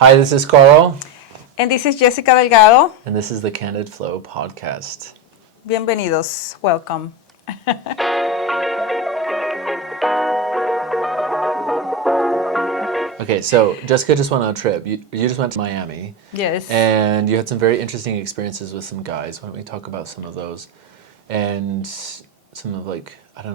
Hi, this is Carl. And this is Jessica Delgado. And this is the Candid Flow podcast. Bienvenidos. Welcome. Okay, so Jessica just went on a trip. You just went to Miami. Yes. And you had some very interesting experiences with some guys. Why don't we talk about some of those? And some of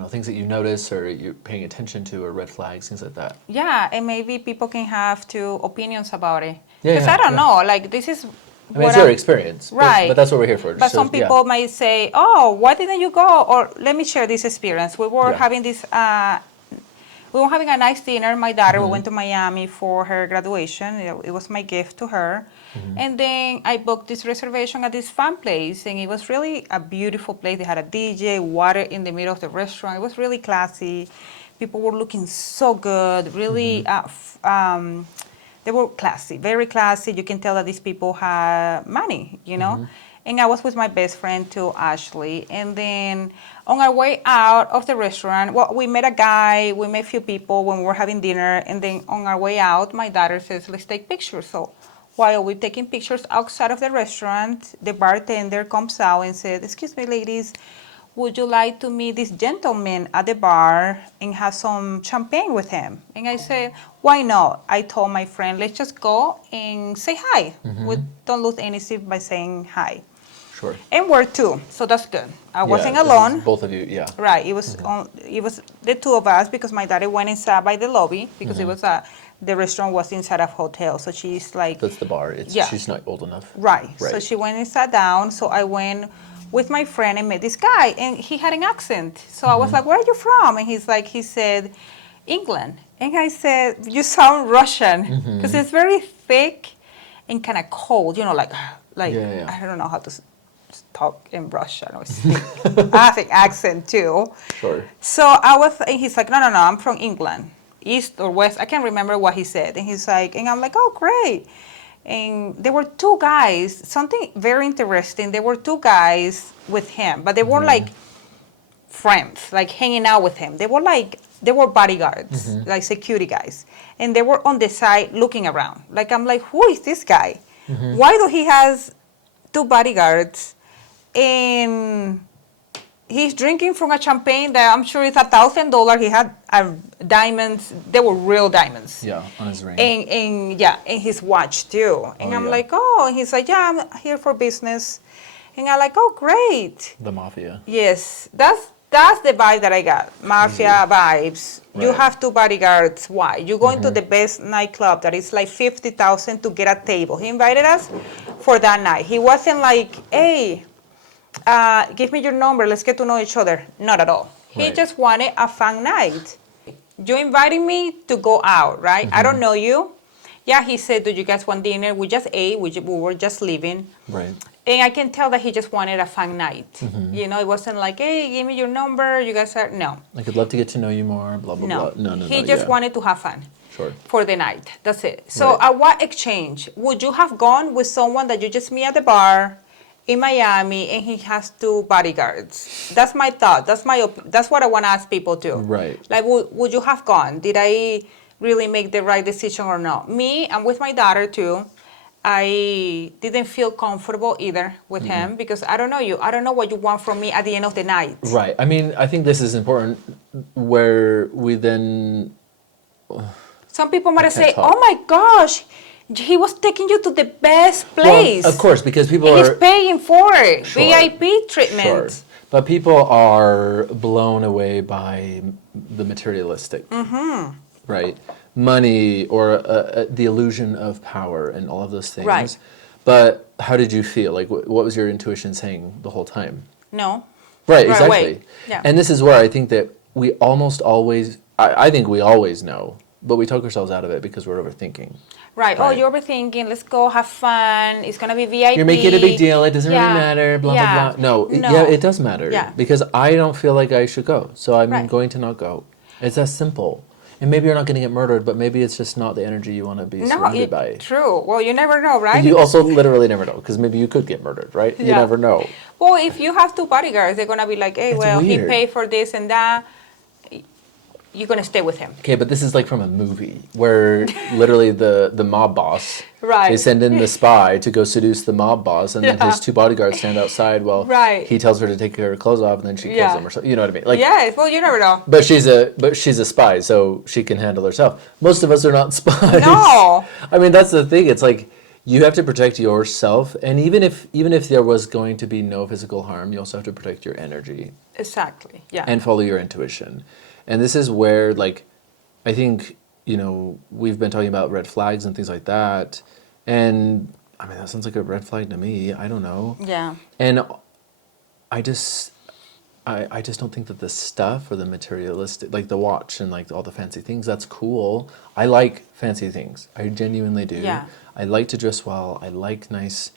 things that you notice or you're paying attention to or red flags, things like that. Yeah, and maybe people can have two opinions about it. Yeah, Because I don't know, this is it's your experience. Right. But that's what we're here for. But some people might say, oh, why didn't you go? Or let me share this experience. We were having a nice dinner. My daughter, we went to Miami for her graduation. It was my gift to her. Mm-hmm. And then I booked this reservation at this fun place, and it was really a beautiful place. They had a DJ, water in the middle of the restaurant. It was really classy. People were looking so good, really, they were classy, very classy. You can tell that these people had money, you know? Mm-hmm. And I was with my best friend too, Ashley. And then on our way out of the restaurant, we met a guy, we met a few people when we were having dinner. And then on our way out, my daughter says, let's take pictures. So while we're taking pictures outside of the restaurant, the bartender comes out and said, excuse me, ladies, would you like to meet this gentleman at the bar and have some champagne with him? And I said, why not? I told my friend, let's just go and say hi. Mm-hmm. We don't lose anything by saying hi. Sure. And we're two, so that's good. I wasn't alone. Both of you, yeah. Right. It was it was the two of us because my daughter went inside by the lobby because it was the restaurant was inside of a hotel. So she's like... That's the bar. She's not old enough. Right. So she went and sat down. So I went with my friend and met this guy, and he had an accent. So I was like, where are you from? And he said, England. And I said, you sound Russian, because it's very thick and kind of cold, I don't know how to talk in Russian or speak. I think accent too. Sure. So and he's like, no, I'm from England, east or west. I can't remember what he said. And he's like, and I'm like, oh, great. And there were two guys, something very interesting. There were two guys with him, but they weren't like friends, like hanging out with him. They were bodyguards, like security guys. And they were on the side looking around. Like, I'm like, who is this guy? Why do he has two bodyguards? And he's drinking from a champagne that I'm sure is $1,000. He had diamonds. They were real diamonds. Yeah, on his ring. And his watch too. And I'm like, oh. And he's like, yeah, I'm here for business. And I'm like, oh, great. The mafia. Yes, that's the vibe that I got. Mafia vibes. Right. You have two bodyguards. Why? You go into the best nightclub that is like $50,000 to get a table. He invited us for that night. He wasn't like, hey, give me your number, let's get to know each other. Not at all. He just wanted a fun night. You invited me to go out, right? I don't know you. Yeah, he said, do you guys want dinner? We just ate, we were just leaving. Right. And I can tell that he just wanted a fun night. It wasn't like, hey, give me your number, you guys are, no. I could love to get to know you more, blah, blah, blah. No. He just wanted to have fun. Sure. For the night, that's it. So at what exchange? Would you have gone with someone that you just meet at the bar in Miami and he has two bodyguards? That's my thought. That's what I want to ask people too. Right. Like, would you have gone? Did I really make the right decision or not? Me, I'm with my daughter too. I didn't feel comfortable either with him because I don't know you. I don't know what you want from me at the end of the night. Right. I mean, I think this is important where we then... Some people might say, oh my gosh, he was taking you to the best place. Well, of course, because people He's paying for it. Sure. VIP treatment. Sure. But people are blown away by the materialistic, right? Money or the illusion of power and all of those things. Right. But how did you feel? Like, what was your intuition saying the whole time? No. Right, exactly. Away. Yeah. And this is where I think that we almost always, I think we always know, but we talk ourselves out of it because we're overthinking. Right. Oh, you're overthinking. Let's go have fun. It's going to be VIP. You're making it a big deal. It doesn't really matter. Blah, blah, blah. No. Yeah, it does matter. Yeah. Because I don't feel like I should go. So I'm going to not go. It's that simple. And maybe you're not going to get murdered, but maybe it's just not the energy you want to be surrounded by. True. Well, you never know, right? You also literally never know, because maybe you could get murdered, right? You never know. Well, if you have two bodyguards, they're going to be like, hey, it's weird. He paid for this and that. you're going to stay with him. Okay, but this is like from a movie where literally the mob boss, Right. they send in the spy to go seduce the mob boss, and then his 2 bodyguards stand outside while Right. he tells her to take her clothes off, and then she kills them or something. You know what I mean? Like, Yes, well, you never know. But she's a spy, so she can handle herself. Most of us are not spies. No. I mean, that's the thing. It's like you have to protect yourself, and even if there was going to be no physical harm, you also have to protect your energy. Exactly. Yeah. And follow your intuition. And this is where, like, I think, you know, we've been talking about red flags and things like that. And, I mean, that sounds like a red flag to me. I don't know. Yeah. And I just don't think that the stuff or the materialistic, like the watch and, like, all the fancy things, that's cool. I like fancy things. I genuinely do. Yeah. I like to dress well. I like nice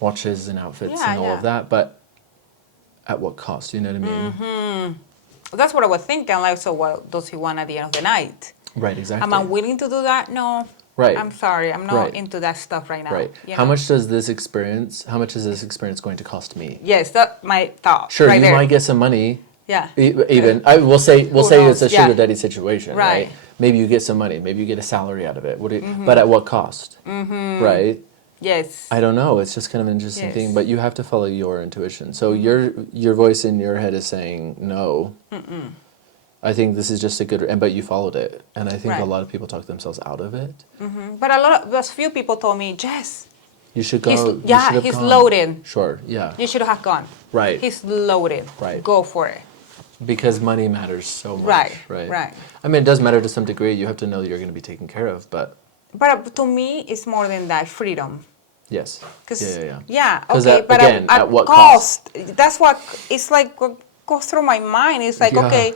watches and outfits Yeah, and all yeah. of that. But at what cost? You know what I mean? Mm-hmm. That's what I was thinking. Like, so what does he want at the end of the night? Right, exactly. Am I willing to do that? No. Right. I'm sorry. I'm not Right. into that stuff right now. Right. You How know? much is this experience going to cost me? Yes, that's my thought. Sure, right you there. might get some money. Yeah. Even we'll say Who it's knows? a Yeah. sugar daddy situation, right? Right. Maybe you get some money. Maybe you get a salary out of it. But at what cost? Mm-hmm. Right. Yes. I don't know. It's just kind of an interesting Yes. thing. But you have to follow your intuition. So your voice in your head is saying no. Mm-mm. I think this is just a good, but you followed it, and I think Right. a lot of people talk themselves out of it. Mm-hmm. But a few people told me, Jess, You should go. he's loaded. Sure. Yeah. You should have gone. Right. He's loaded. Right. Go for it. Because money matters so much, Right, right? right. I mean, it does matter to some degree. You have to know that you're going to be taken care of, but But to me, it's more than that, freedom. yes. 'Cause- Yeah. Yeah, 'Cause okay, that, but again, at what cost? That's what, it's like what goes through my mind. It's like, Yeah. okay,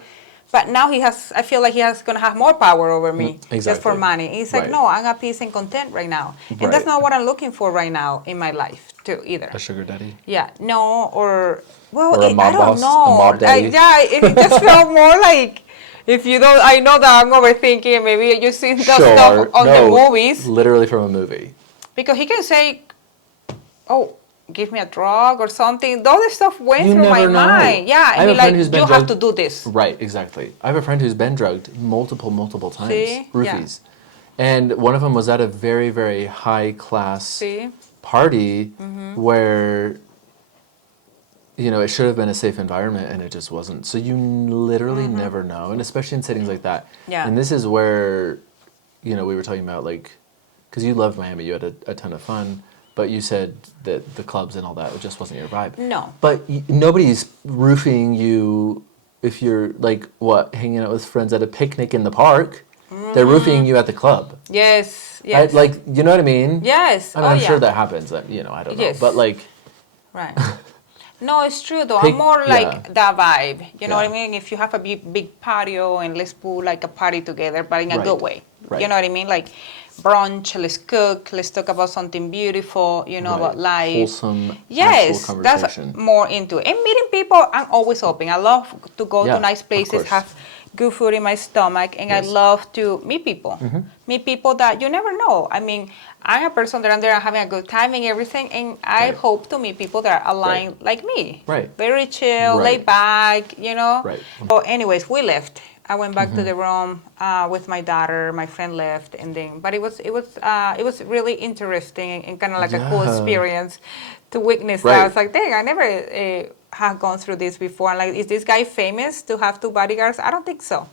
but now I feel like gonna have more power over me just for exactly. money. It's like, Right. no, I'm at peace and content right now. And Right. that's not what I'm looking for right now in my life, too, either. A sugar daddy. Yeah, no, well, Or a mob I don't boss, a know. mob daddy. Yeah, it just felt more like, if you don't, I know that I'm overthinking. Maybe you see the stuff on the movies. Literally from a movie. Because he can say, oh, give me a drug or something. All this stuff went You through my never know. mind. Yeah, I have and a he friend like, who's been you have drugged- to do this. Right, exactly. I have a friend who's been drugged multiple times. See? Roofies. And one of them was at a very, very high class See? party where, you know, it should have been a safe environment and it just wasn't. So you literally never know, and especially in settings like that. Yeah. And this is where, you know, we were talking about, like, because you loved Miami, you had a ton of fun, but you said that the clubs and all that, it just wasn't your vibe. No. But nobody's roofing you if you're, like, what, hanging out with friends at a picnic in the park. They're roofing you at the club. Yes, yes. Like, you know what I mean? Yes. I mean, oh, I'm yeah. sure that happens. You know, I don't know. Yes. But, like, Right. No, it's true though. Pick- I'm more yeah. like that vibe. You know what I Yeah. mean? If you have a big patio and let's put like a party together, but in a Right. good way. Right. You know what I mean? Like brunch, let's cook, let's talk about something beautiful, you know, right. about life. Wholesome, Yes, actual that's conversation. more into it. And meeting people, I'm always open. I love to go Yeah, to nice of places, course. have good food in my stomach, and Yes. I love to meet people. Meet people that you never know. I mean, I'm a person that I'm there having a good time and everything, and I Right. hope to meet people that are aligned like me. Right. Very chill, Right. laid back, you know. Right. So anyways, we left. I went back to the room with my daughter. My friend left, and then, but it was really interesting and kind of like a cool Yeah. experience to witness that. Right. I was like, dang, I never have gone through this before. And like, is this guy famous to have 2 bodyguards? I don't think so.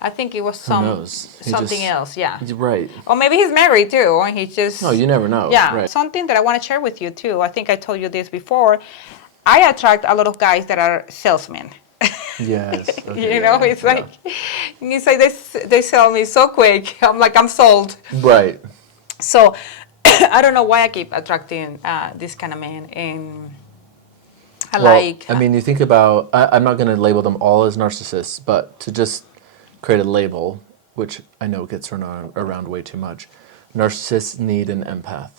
I think it was knows? He something just- else, yeah. Right. Or maybe he's married too, and he just. No, you never know. Yeah, Right. something that I want to share with you too. I think I told you this before. I attract a lot of guys that are salesmen. Yes. Okay, You know, yeah, it's like they sell me so quick. I'm like, I'm sold. Right. So I don't know why I keep attracting this kind of man, and I like. I mean, you think about, I'm not going to label them all as narcissists, but to just create a label, which I know gets thrown around way too much, narcissists need an empath.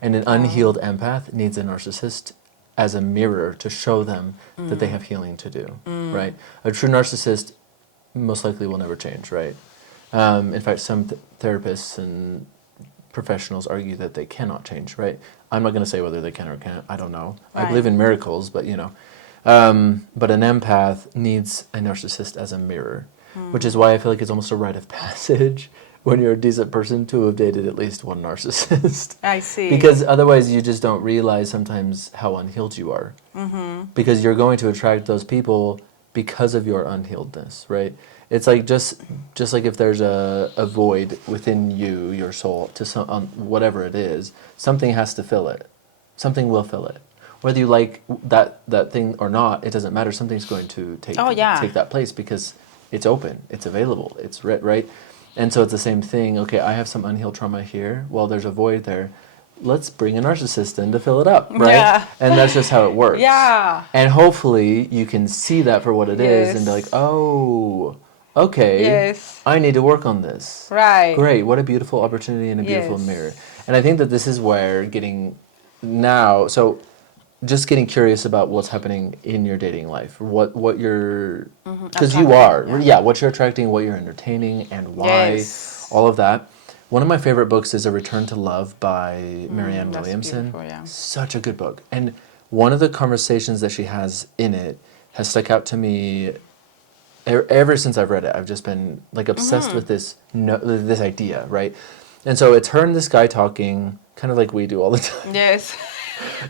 And an unhealed empath needs a narcissist as a mirror to show them that they have healing to do, right? A true narcissist most likely will never change, right? In fact, some therapists and professionals argue that they cannot change, right? I'm not going to say whether they can or can't. I don't know. I Right. believe in miracles, but you know. But an empath needs a narcissist as a mirror. which is why I feel like it's almost a rite of passage when you're a decent person to have dated at least one narcissist. I see. Because otherwise you just don't realize sometimes how unhealed you are. Because you're going to attract those people because of your unhealedness, right? It's like just like if there's a void within you, your soul, to some whatever it is, something has to fill it. Something will fill it. Whether you like that thing or not, it doesn't matter. Something's going to take that place because it's open, it's available, it's right. And so it's the same thing. Okay, I have some unhealed trauma here. Well, there's a void there. Let's bring a narcissist in to fill it up, right? Yeah. And that's just how it works. Yeah. And hopefully you can see that for what it is and be like, oh, okay, Yes. I need to work on this. Right. Great, what a beautiful opportunity and a beautiful mirror. And I think that this is where just getting curious about what's happening in your dating life, what you're, because you are, what you're attracting, what you're entertaining, and why, all of that. One of my favorite books is A Return to Love by Marianne Williamson. Such a good book. And one of the conversations that she has in it has stuck out to me ever since I've read it. I've just been like obsessed with this idea, right? And so it's her and this guy talking, kind of like we do all the time. Yes.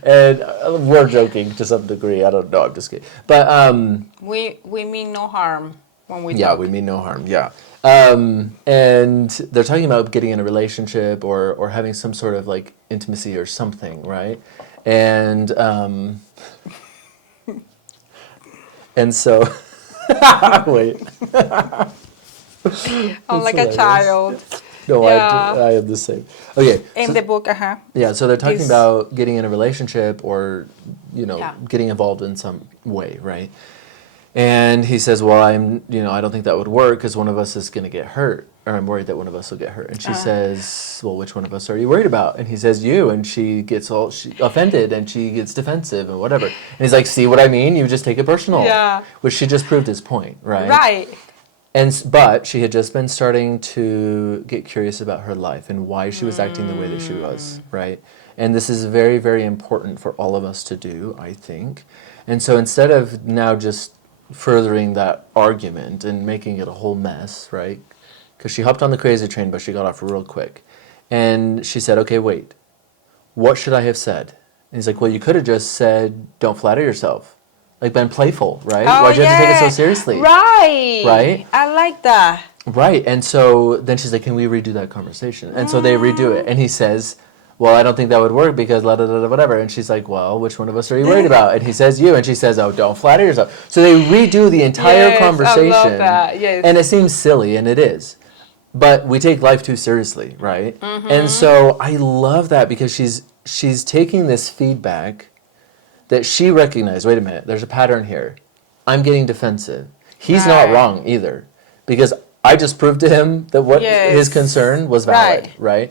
And we're joking to some degree. I don't know. I'm just kidding. But we mean no harm when we talk. Yeah, we mean no harm. Yeah. And they're talking about getting in a relationship or having some sort of like intimacy or something, right? And and so wait. I'm like a child. No, I am the same. Okay. In the book, Yeah, so they're talking about getting in a relationship or, getting involved in some way, right? And he says, well, I don't think that would work because one of us is going to get hurt, or I'm worried that one of us will get hurt. And she says, well, which one of us are you worried about? And he says, you. And she gets offended and she gets defensive and whatever. And he's like, see what I mean? You just take it personal. Yeah. Which she just proved his point, right? Right. But she had just been starting to get curious about her life and why she was acting the way that she was, right? And this is very, very important for all of us to do, I think. And so instead of now just furthering that argument and making it a whole mess, right? Because she hopped on the crazy train, but she got off real quick. And she said, okay, wait, what should I have said? And he's like, well, you could have just said, don't flatter yourself. Like, been playful, right? Oh, Why'd you have to take it so seriously? Right. Right? I like that. Right. And so then she's like, can we redo that conversation? And so they redo it. And he says, well, I don't think that would work because whatever. And she's like, well, which one of us are you worried about? And he says, you. And she says, oh, don't flatter yourself. So they redo the entire conversation. I love that. Yes. And it seems silly, and it is. But we take life too seriously, right? And so I love that because she's taking this feedback that she recognized, wait a minute, there's a pattern here. I'm getting defensive. He's not wrong either because I just proved to him that what his concern was valid, right?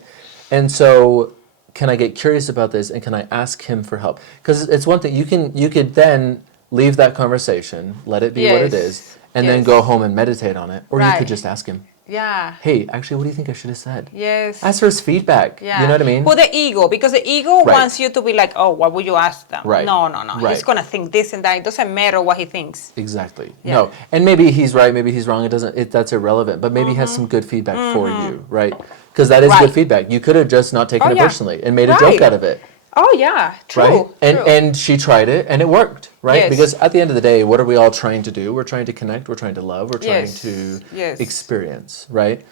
And so can I get curious about this and can I ask him for help? Because it's one thing, you could then leave that conversation, let it be what it is, and then go home and meditate on it. Or you could just ask him, yeah. Hey, actually, what do you think I should have said? Yes. Ask for his feedback. Yeah. You know what I mean? For the ego, because the ego wants you to be like, oh, what would you ask them? Right. No. Right. He's going to think this and that. It doesn't matter what he thinks. Exactly. Yeah. No. And maybe he's right, maybe he's wrong. That's irrelevant. But maybe he has some good feedback for you, right? Because that is good feedback. You could have just not taken it personally and made a joke out of it. Oh, yeah. True. Right? True. And she tried it and it worked, right? Yes. Because at the end of the day, what are we all trying to do? We're trying to connect, we're trying to love, we're trying to experience, right?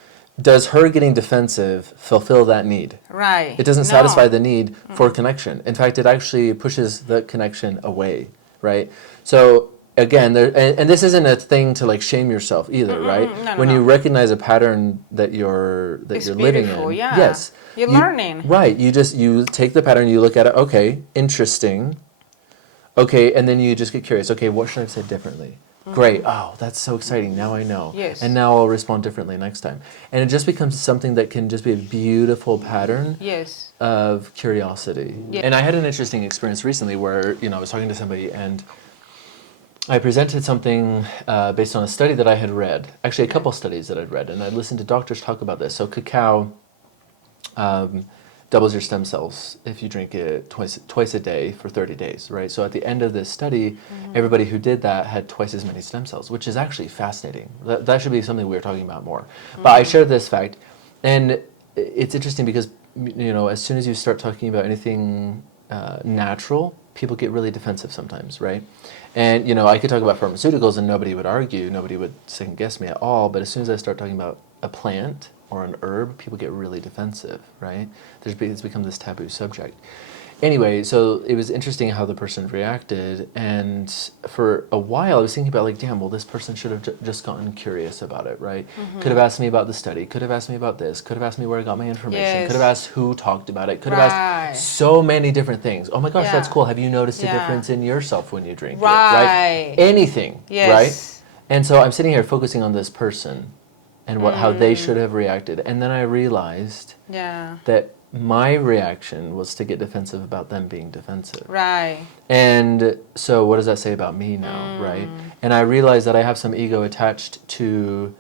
Does her getting defensive fulfill that need? Right. It doesn't satisfy the need for connection. In fact, it actually pushes the connection away, right? So again, and this isn't a thing to like shame yourself either, right? When you recognize a pattern that you're living in, yes, you're learning, right? You take the pattern, you look at it. Okay, interesting. Okay, and then you just get curious. Okay, what should I have said differently? Great. Oh, that's so exciting. Now I know. Yes. And now I'll respond differently next time. And it just becomes something that can just be a beautiful pattern of curiosity. Yeah. And I had an interesting experience recently where, I was talking to somebody and I presented something based on a study that I had read. Actually, a couple studies that I'd read. And I listened to doctors talk about this. So cacao doubles your stem cells if you drink it twice a day for 30 days, right? So at the end of this study, everybody who did that had twice as many stem cells, which is actually fascinating. That should be something we're talking about more. But I shared this fact, and it's interesting because, you know, as soon as you start talking about anything natural, people get really defensive sometimes, right? And, you know, I could talk about pharmaceuticals and nobody would argue, nobody would second guess me at all, but as soon as I start talking about a plant or an herb, people get really defensive, right? It's become this taboo subject. Anyway, so it was interesting how the person reacted, and for a while I was thinking about, like, damn, well, this person should have just gotten curious about it, right? Could have asked me about the study, could have asked me about this, could have asked me where I got my information, could have asked who taled about it, could have asked so many different things. Oh my gosh, that's cool. Have you noticed a difference in yourself when you drink it, right? Anything, right? And so I'm sitting here focusing on this person and how they should have reacted. And then I realized that my reaction was to get defensive about them being defensive. Right. And so what does that say about me now, right? And I realized that I have some ego attached to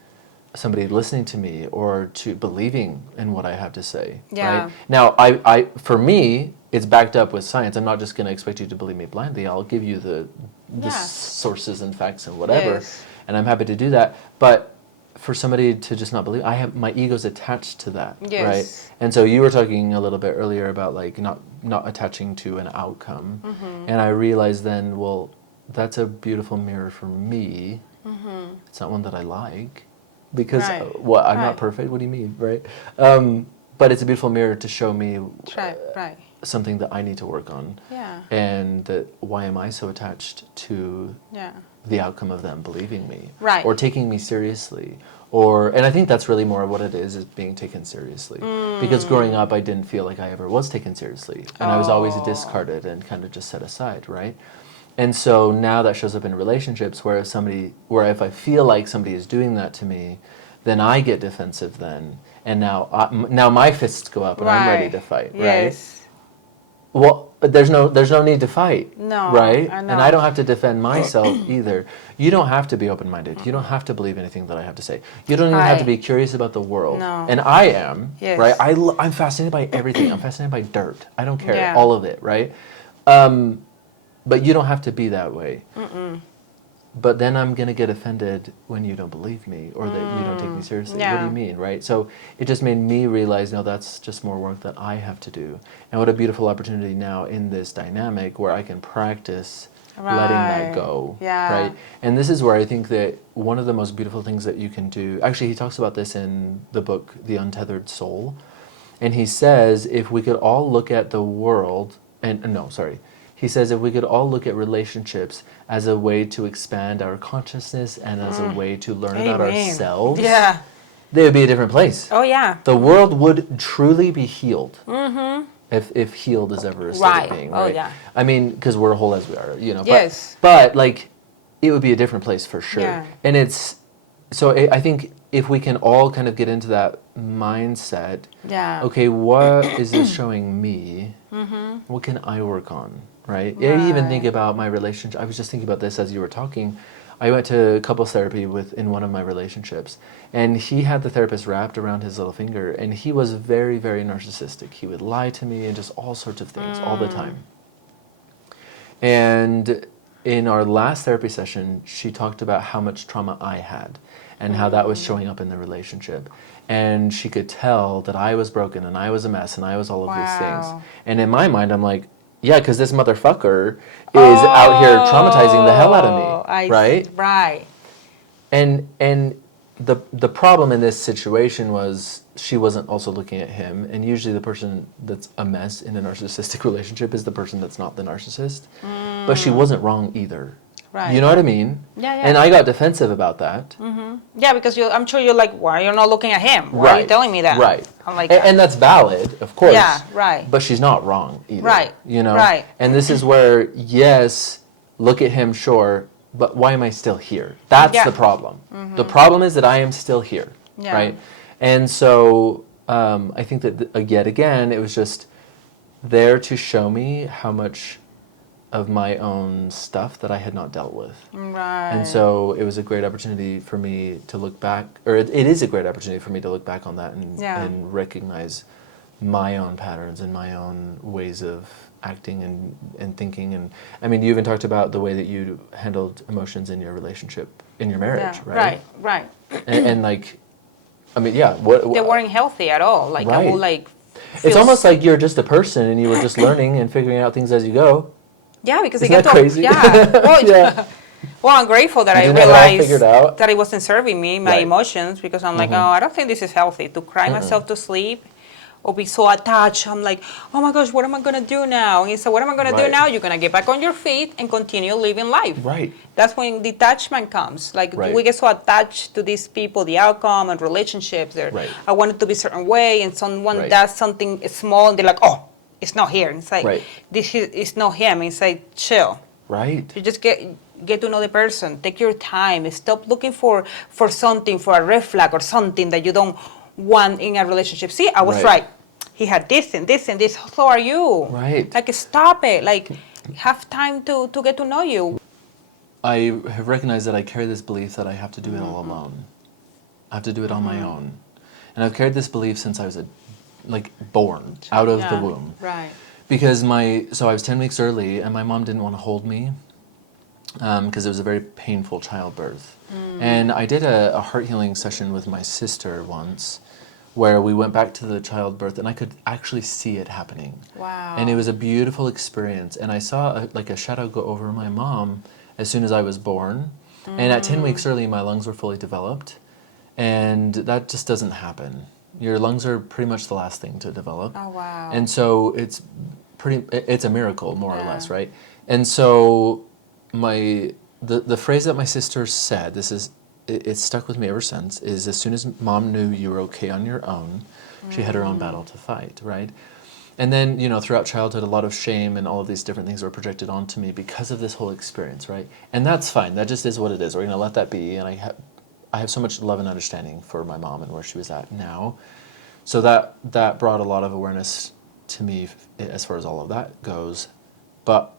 somebody listening to me or to believing in what I have to say, right? Now, I for me, it's backed up with science. I'm not just going to expect you to believe me blindly. I'll give you the sources and facts and whatever, and I'm happy to do that. But for somebody to just not believe, my ego's attached to that, right? And so you were talking a little bit earlier about, like, not attaching to an outcome, and I realized then, well, that's a beautiful mirror for me. It's not one that I like, because I'm not perfect. What do you mean, right? But it's a beautiful mirror to show me something that I need to work on, and that why am I so attached to the outcome of them believing me, or taking me seriously, and I think that's really more of what it is being taken seriously. Because growing up, I didn't feel like I ever was taken seriously, and I was always discarded and kind of just set aside, right? And so now that shows up in relationships where if I feel like somebody is doing that to me, then I get defensive then, and now my fists go up and I'm ready to fight, right? Well, there's no need to fight, right? And I don't have to defend myself either. You don't have to be open-minded. You don't have to believe anything that I have to say. You don't even have to be curious about the world. And I am, right? I'm fascinated by everything. I'm fascinated by dirt. I don't care, all of it, right? But you don't have to be that way. But then I'm going to get offended when you don't believe me or that you don't take me seriously. What do you mean, right? So it just made me realize, no, that's just more work that I have to do. And what a beautiful opportunity now in this dynamic where I can practice letting that go, right? And this is where I think that one of the most beautiful things that you can do, actually he talks about this in the book, The Untethered Soul. And he says, if we could all look at the world, he says if we could all look at relationships as a way to expand our consciousness and as a way to learn about ourselves, they would be a different place. The world would truly be healed. If healed is ever a state of being, right? I mean, because we're whole as we are, you know. But like, it would be a different place for sure. And I think if we can all kind of get into that mindset, okay, what is this showing me? What can I work on, right? I even think about my relationship. I was just thinking about this as you were talking. I went to couples therapy in one of my relationships, and he had the therapist wrapped around his little finger, and he was very, very narcissistic. He would lie to me and just all sorts of things all the time. And in our last therapy session, she talked about how much trauma I had and how that was showing up in the relationship. And she could tell that I was broken and I was a mess and I was all of these things. And in my mind, I'm like, yeah, because this motherfucker is out here traumatizing the hell out of me, right? Right. And the problem in this situation was she wasn't also looking at him. And usually the person that's a mess in a narcissistic relationship is the person that's not the narcissist. But she wasn't wrong either. Right. You know what I mean? And I got defensive about that. Yeah, because I'm sure you're like, why are you not looking at him? Why are you telling me that? Right. I'm like, and that's valid, of course. Yeah, right. But she's not wrong either. Right. You know? Right. And this is where, yes, look at him, sure, but why am I still here? That's the problem. The problem is that I am still here, right? And so I think that, yet again, it was just there to show me how much of my own stuff that I had not dealt with. Right. And so it was a great opportunity for me to look back, or it is a great opportunity for me to look back on that and recognize my own patterns and my own ways of acting and thinking. And I mean, you even talked about the way that you handled emotions in your relationship, in your marriage, Yeah, right? right. And like, I mean, yeah. What They weren't healthy at all. Like I right. would like It's feel almost like you're just a person and you were just learning and figuring out things as you go. yeah, because Isn't they get that to crazy? well, Yeah. well, I'm grateful that You I didn't have it all figured realized out. that it wasn't serving me, my Right. emotions, because I'm like, oh, I don't think this is healthy to cry myself to sleep or be so attached. I'm like, oh my gosh, what am I gonna do now? And he said, what am I gonna do Right. now? You're gonna get back on your feet and continue living life. Right. That's when detachment comes. Like Right. we get so attached to these people, the outcome and relationships. Right. I want it to be a certain way, and someone Right. does something small, and they're like, oh, it's not here. And it's like, Right. this is it's not him. It's like, chill. Right. You just get to know the person. Take your time. Stop looking for something, for a red flag or something that you don't want in a relationship. See, I was right. He had this and this and this. So are you? Right. Like stop it. Like have time to get to know you. I have recognized that I carry this belief that I have to do it all alone. I have to do it on my own. And I've carried this belief since I was born out of the womb. Right. Because so I was 10 weeks early and my mom didn't want to hold me because it was a very painful childbirth. And I did a heart healing session with my sister once where we went back to the childbirth and I could actually see it happening. Wow. And it was a beautiful experience. And I saw a shadow go over my mom as soon as I was born. And at 10 weeks early, my lungs were fully developed. And that just doesn't happen. Your lungs are pretty much the last thing to develop. Oh wow. And so it's a miracle, more or less, right? And so the phrase that my sister said, it's stuck with me ever since, is as soon as mom knew you were okay on your own, she had her own battle to fight, right? And then, throughout childhood, a lot of shame and all of these different things were projected onto me because of this whole experience, right? And that's fine. That just is what it is. We're going to let that be. And I have so much love and understanding for my mom and where she was at now. So that brought a lot of awareness to me as far as all of that goes. But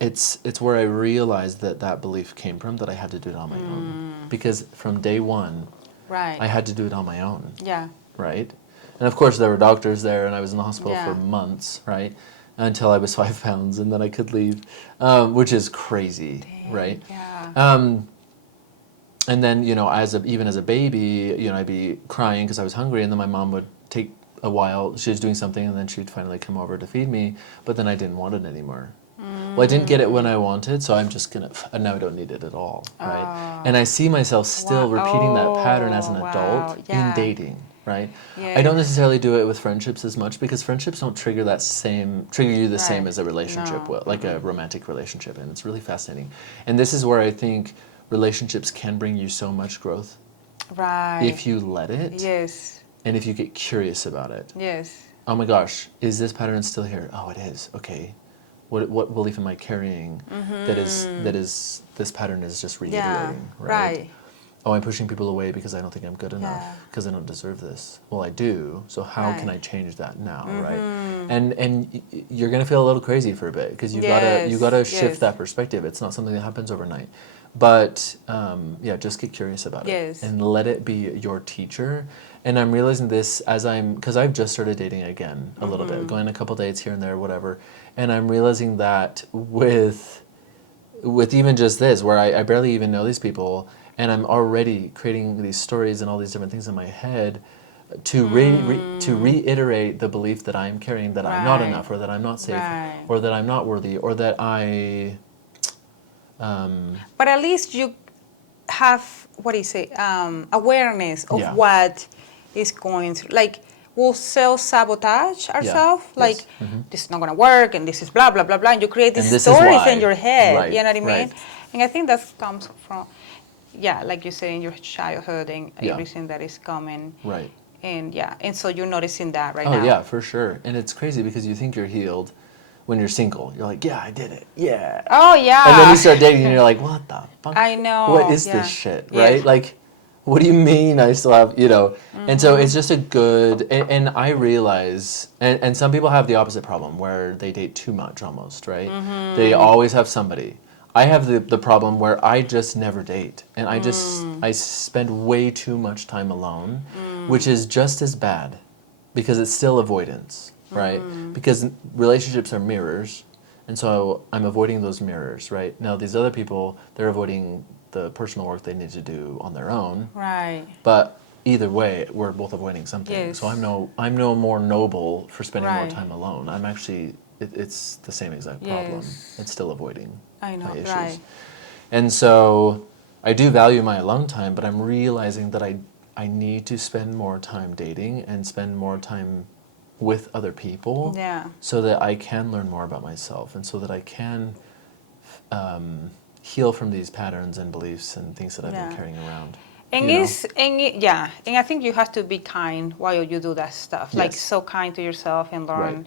it's where I realized that belief came from, that I had to do it on my own. Because from day one, right. I had to do it on my own. Yeah. Right? And of course there were doctors there and I was in the hospital Yeah. for months, right? Until I was 5 pounds and then I could leave, which is crazy, right? Yeah. And then, even as a baby, I'd be crying because I was hungry, and then my mom would take a while. She was doing something, and then she'd finally come over to feed me, but then I didn't want it anymore. Well, I didn't get it when I wanted, so I'm just now I don't need it at all, right? And I see myself still repeating that pattern as an adult in dating, right? Yes. I don't necessarily do it with friendships as much because friendships don't trigger you the same as a relationship will, like a romantic relationship, and it's really fascinating. And this is where I think relationships can bring you so much growth. Right. If you let it. Yes. And if you get curious about it. Yes. Oh my gosh, is this pattern still here? Oh, it is. Okay. What belief am I carrying that is this pattern is just reiterating, right? Oh, I'm pushing people away because I don't think I'm good enough, because I don't deserve this. Well, I do. So how can I change that now, right? And you're gonna feel a little crazy for a bit because you gotta shift that perspective. It's not something that happens overnight, but just get curious about it and let it be your teacher. And I'm realizing this because I've just started dating again a little bit, going a couple dates here and there, whatever. And I'm realizing that with even just this, where I barely even know these people, and I'm already creating these stories and all these different things in my head to reiterate the belief that I'm carrying, that I'm not enough, or that I'm not safe, or that I'm not worthy, or that I... But at least you have, awareness of what is going through. Like, we'll self-sabotage ourselves. Like, this is not going to work, and this is blah, blah, blah, blah. And you create these stories in your head. You know what I mean? And I think that comes from, like you say, in your childhood and everything that is coming. Right. And and so you're noticing that now. Oh, yeah, for sure. And it's crazy because you think you're healed when you're single. You're like, yeah, I did it. Yeah. Oh, yeah. And then you start dating and you're like, what the fuck? I know. What is this shit, right? Like, what do you mean I still have, And so it's just a good, and I realize, and some people have the opposite problem where they date too much almost, right? They always have somebody. I have the problem where I just never date, and I spend way too much time alone, which is just as bad, because it's still avoidance, right? Because relationships are mirrors, and so I'm avoiding those mirrors, right? Now these other people, they're avoiding the personal work they need to do on their own. Right. But either way, we're both avoiding something. Yes. So I'm no more noble for spending more Right. time alone. I'm actually it's the same exact problem. Yes. It's still avoiding I know, my issues. right. And so I do value my alone time, but I'm realizing that I need to spend more time dating and spend more time with other people, Yeah. so that I can learn more about myself, and so that I can heal from these patterns and beliefs and things that I've Yeah. been carrying around. And you know? and I think you have to be kind while you do that stuff. Like Yes. so kind to yourself and learn Right.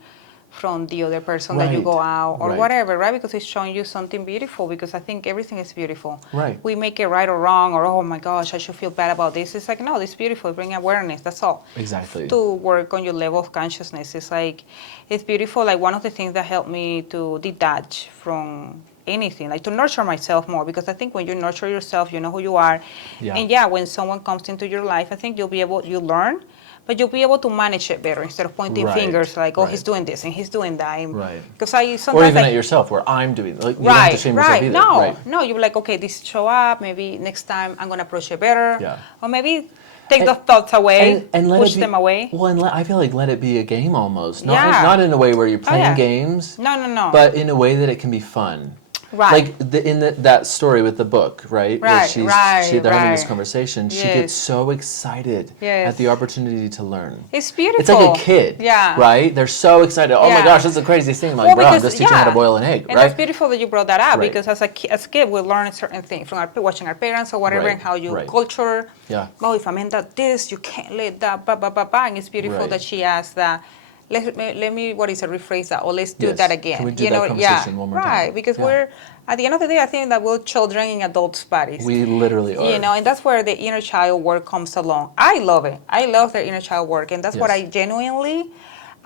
from the other person that you go Right. out or Right. whatever, right? Because it's showing you something beautiful. Because I think everything is beautiful. Right. We make it right or wrong, or oh my gosh, I should feel bad about this. It's like no, it's beautiful. Bring awareness. That's all. Exactly. To work on your level of consciousness. It's like it's beautiful. Like one of the things that helped me to detach from anything, like to nurture myself more, because I think when you nurture yourself, you know who you are. Yeah. And yeah, when someone comes into your life, I think you learn, but you'll be able to manage it better instead of pointing Right, fingers like, oh, right. he's doing this and he's doing that. Right. Because I Or sometimes even I, at yourself, where I'm doing, like, you don't have to shame yourself either. No, Right. no, you're like, okay, this show up, maybe next time I'm gonna approach it better. Yeah. Or maybe take the thoughts away, And let push it be, them away. Well, and I feel like let it be a game almost. Not, Yeah. not in a way where you're playing yeah. games. No. But in a way that it can be fun. Right. Like that story with the book, right? Where Right, they're having this right. conversation. She Yes. gets so excited Yes. at the opportunity to learn. It's beautiful. It's like a kid, Yeah. right? They're so excited. Oh my Yeah. gosh, this is the craziest thing. I'm like, Well, bro, I'm because- just teaching how to boil an egg, And right? that's beautiful that you brought that up, Right. because as a kid, we learn certain things from watching our parents or whatever, Right, and how you right. culture. Yeah. Oh, if a man does this, you can't let that, blah, blah, blah, blah. And it's beautiful Right. that she asked that. Let me, what is it, rephrase that, or let's do Yes. that again. Can we do that conversation one more time? Right, because Yeah. we're, at the end of the day, I think that we're children in adults' bodies. We literally are. You know, and that's where the inner child work comes along. I love it. I love the inner child work, and that's what Yes. I genuinely,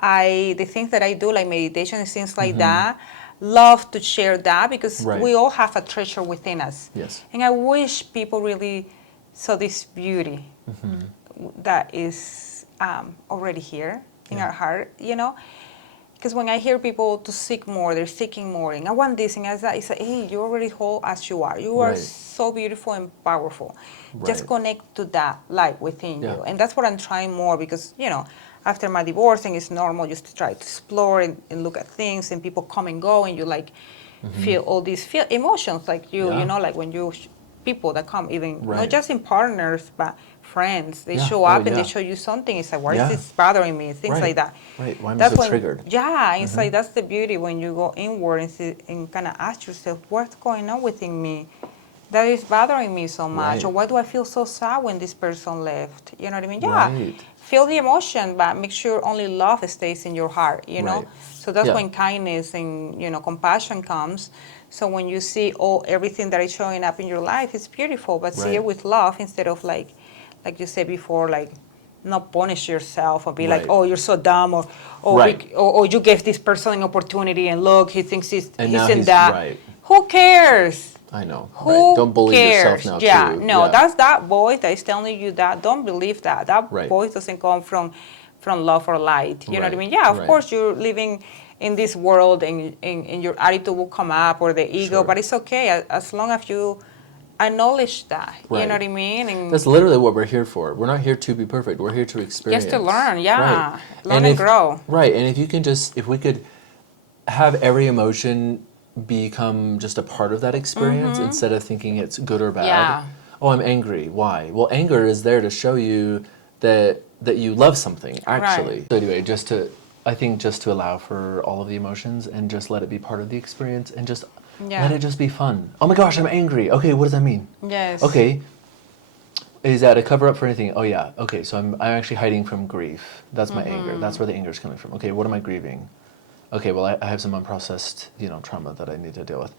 the things that I do, like meditation and things like that, love to share that, because Right. we all have a treasure within us. Yes. And I wish people really saw this beauty that is already here in our heart, you know. Because when I hear people to seek more, they're seeking more, and I want this, and I say, hey, you're already whole as you are. You are Right. so beautiful and powerful. Just Right. connect to that light within Yeah. you. And that's what I'm trying more, because, you know, after my divorce, and it's normal just to try to explore and look at things, and people come and go, and you like feel all these emotions, like you Yeah. know, like when you, people that come, even not Right. just in partners, but friends, they Yeah. show Oh, up and yeah. they show you something. It's like, why Yeah. is this bothering me? Things Right. like that. Right. Why am I That's so when, triggered? yeah, it's like that's the beauty when you go inward and, and kind of ask yourself, what's going on within me that is bothering me so much? Right. Or why do I feel so sad when this person left? You know what I mean? Yeah. Right. Feel the emotion, but make sure only love stays in your heart, you know? Right. So that's Yeah. when kindness and, you know, compassion comes. So when you see everything that is showing up in your life, it's beautiful, but see Right. it with love instead of like you said before, like not punish yourself or be like, Right. oh, you're so dumb, or Right. or you gave this person an opportunity and look, he thinks he's And now in he's that. right. Who cares? I know. Who right. Don't bully cares? yourself now Yeah, too. no, that's that voice that is telling you that. Don't believe that. That Right. voice doesn't come from love or light. You know what I Right, mean? Yeah, of right. course you're living in this world, and your attitude will come up, or the ego, Sure. but it's okay as long as you acknowledge that. You Right. know what I mean? And That's literally what we're here for. We're not here to be perfect. We're here to experience. just to learn, yeah. Right. Learn and grow. Right. And if we could have every emotion become just a part of that experience instead of thinking it's good or bad. Yeah. Oh, I'm angry. Why? Well, anger is there to show you that you love something, actually. Right. So anyway, I think just to allow for all of the emotions and just let it be part of the experience and just Yeah. let it just be fun. Oh my gosh, I'm angry. Okay, what does that mean? Yes. Okay. Is that a cover up for anything? Oh yeah. Okay, so I'm actually hiding from grief. That's my anger. That's where the anger is coming from. Okay, what am I grieving? Okay, well I have some unprocessed, trauma that I need to deal with.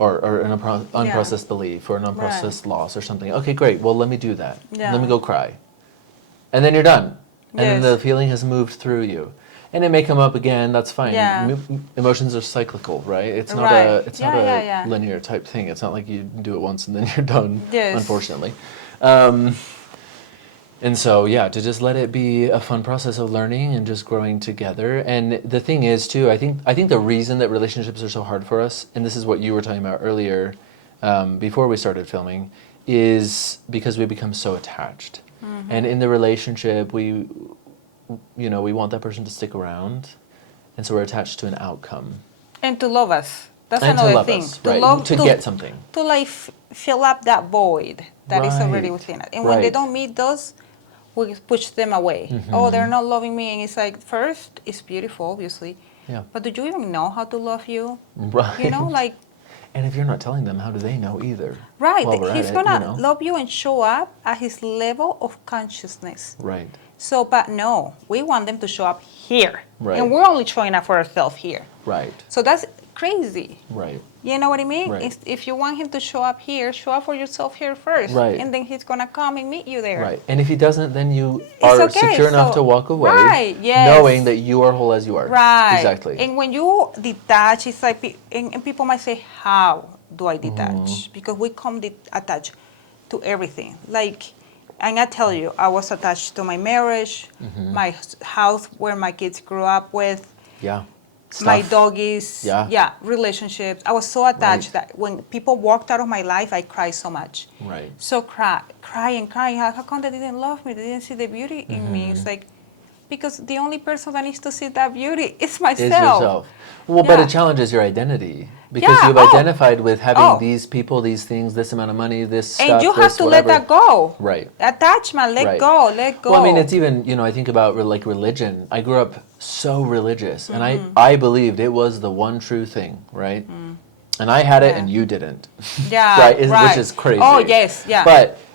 Or an unprocessed belief or an unprocessed loss or something. Okay, great. Well, let me do that. Yeah. Let me go cry. And then you're done. And then Yes. the feeling has moved through you. And it may come up again, that's fine. Yeah. Emotions are cyclical, right? It's not Right. a Yeah. linear type thing. It's not like you do it once and then you're done, Yes. unfortunately. And so, yeah, to just let it be a fun process of learning and just growing together. And the thing is, too, I think the reason that relationships are so hard for us, and this is what you were talking about earlier, before we started filming, is because we become so attached. And in the relationship, we want that person to stick around, and so we're attached to an outcome. And to love us. That's And to another love thing. us, right? To get something. To like fill up that void that is already Right. within us. And when they Right. don't meet those, we push them away. Oh, they're not loving me. And it's like, first, it's beautiful, obviously. Yeah. But do you even know how to love you? Right. You know, like, And if you're not telling them, how do they know either? right. While we're He's at it, gonna love you and show up at his level of consciousness. Right. So, but no, we want them to show up here. Right. And we're only showing up for ourselves here. Right. So that's crazy. Right. You know what I mean? Right. If you want him to show up here, show up for yourself here first. Right. And then he's going to come and meet you there. Right. And if he doesn't, then you It's are okay, secure enough so- to walk away, Right, yes. knowing that you are whole as you are. Right. Exactly. And when you detach, it's like, and people might say, how do I detach? Mm-hmm. Because we come attached to everything. Like, and I tell you, I was attached to my marriage, my house where my kids grew up with, Yeah. my Stuff. doggies, Yeah. relationships. I was so attached Right. that when people walked out of my life, I cried so much. Right. So crying. How come they didn't love me? They didn't see the beauty in me. It's like, because the only person that needs to see that beauty is myself. Is yourself. Well, but Yeah. it challenges your identity because Yeah, you've oh. identified with having Oh. these people, these things, this amount of money, this stuff, And you have this to whatever. let that go. Right. Attachment, let Right. go, let go. Well, I mean, it's even, I think about like religion. I grew up so religious, and Mm-hmm. I believed it was the one true thing, right? And I had it, Yeah. and you didn't. Yeah, right? right. Which is crazy. Oh, yes, yeah.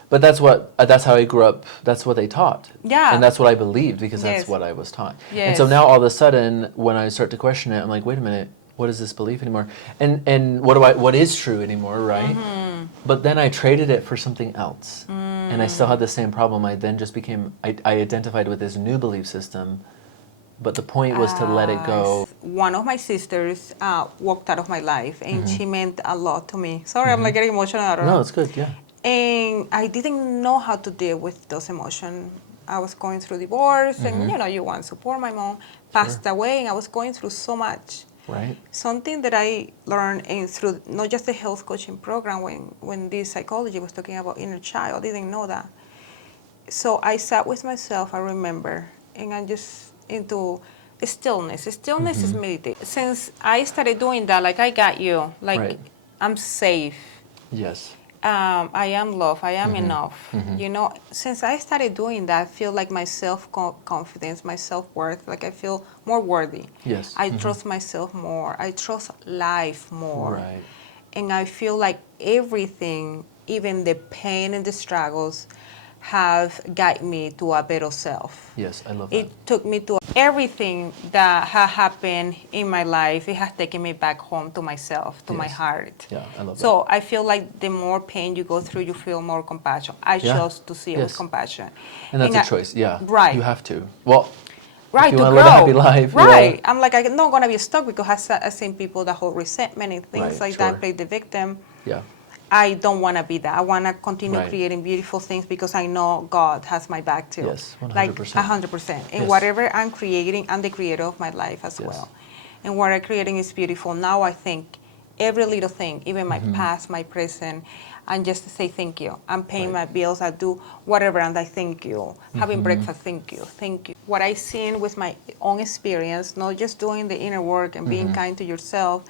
But that's how I grew up. That's what they taught. Yeah. And that's what I believed because that's Yes. what I was taught. Yes. And so now all of a sudden, when I start to question it, I'm like, wait a minute, what is this belief anymore? And what is true anymore, right? Mm-hmm. But then I traded it for something else. And I still had the same problem. I then just I identified with this new belief system. But the point was to let it go. One of my sisters walked out of my life, and she meant a lot to me. Sorry, I'm like getting emotional. I don't know. No, it's good, yeah. And I didn't know how to deal with those emotions. I was going through divorce, and you want support. My mom passed away, and I was going through so much. Right. Something that I learned through not just the health coaching program, when this psychology was talking about inner child, I didn't know that. So I sat with myself, I remember, and I just into stillness. Stillness is meditation. Since I started doing that, like I got you, like Right. I'm safe. Yes. I am loved. I am enough. Since I started doing that, I feel like my self-confidence, my self-worth, like I feel more worthy. Yes. I trust myself more. I trust life more. Right. And I feel like everything, even the pain and the struggles, have guided me to a better self. Yes, I love that. It took me to everything that has happened in my life. It has taken me back home to myself, to my Yes. heart. Yeah, I love that. So I feel like the more pain you go through, you feel more compassion. I Yeah. chose to see it with Yes. compassion. And that's I- a choice, yeah. Right. You have to. Well, Right, if you to want grow. to live a happy life. Right. Yeah. I'm like, I'm not going to be stuck because I've seen people that hold resentment and things Right, like sure. that, play the victim. Yeah. I don't want to be that. I want to continue Right. creating beautiful things because I know God has my back too. Yes, 100%. Like 100%. And Yes. whatever I'm creating, I'm the creator of my life as Yes. well. And what I'm creating is beautiful. Now I think every little thing, even my Mm-hmm. past, my present, and just to say thank you. I'm paying Right. my bills, I do whatever, and I thank you. Having Mm-hmm. breakfast, thank you, thank you. What I seen with my own experience, not just doing the inner work and being kind to yourself,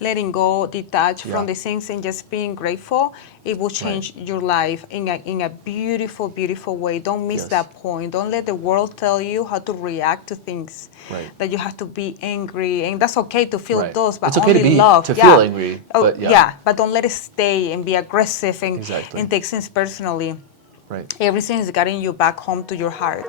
letting go, detach Yeah. from the things and just being grateful, it will change your life in a beautiful, beautiful way. Don't miss Yes. that point. Don't let the world tell you how to react to things. Right. That you have to be angry, and that's okay to feel Right. those, but It's okay only to be love. to yeah. feel angry, Oh, but yeah. but don't let it stay and be aggressive Exactly. and take things personally. Right. Everything is getting you back home to your heart.